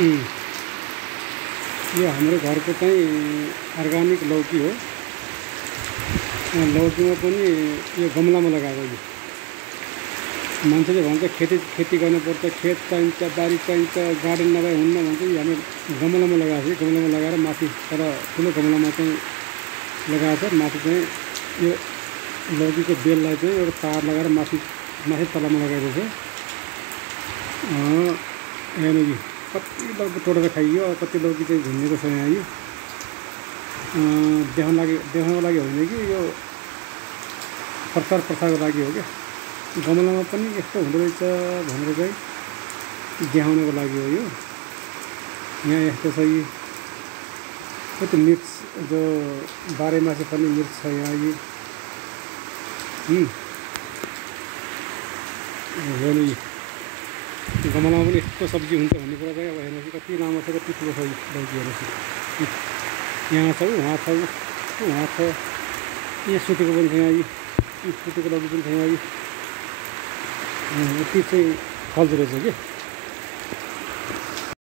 उम्, यो हाम्रो घरको चाहिँ अर्ग्यानिक लौकी हो। लौकीमा पनि यो गमलामा लगाएको यो। मान्छेले भन्छ खेती गर्नुपर्छ, खेत चाहिन्छ, बारी चाहिन्छ, गार्डन नभए हुन्न भन्छ। यो हामी गमलामा लगाएको छ। गमलामा लगाएर माथि तर ठुलो गमलामा चाहिँ लगाएको छ। माथि चाहिँ यो लौकीको बेललाई चाहिँ एउटा तार लगाएर माथि तलामा लगाएको छ। यहाँनिर कति लौकी तोडेर खाइयो, कति लौकी चाहिँ झुन्डेको छ यहाँ। यो देखाउनको लागि होइन कि यो प्रचार प्रसारको लागि हो क्या। गमलामा पनि यस्तो हुँदो रहेछ भनेर चाहिँ देखाउनको लागि हो यो। यहाँ यस्तो छ यी कति मिर्च, जो बाह्रैमासे पनि मिर्च छ यहाँ। यी हेर्नु यी गमलामा पनि यस्तो सब्जी हुन्छ भन्ने कुरा चाहिँ अब हेर्नुहोस् कति लामो छ, कति ठुलो छ लौकी। हेर्नुहोस् यहाँ छ, उहाँ छ, उहाँ छ, यहाँ सुतेको पनि छ। यहाँ यी सुतेको लौकी पनि छ यहाँ। यी यति चाहिँ फल्दो रहेछ कि।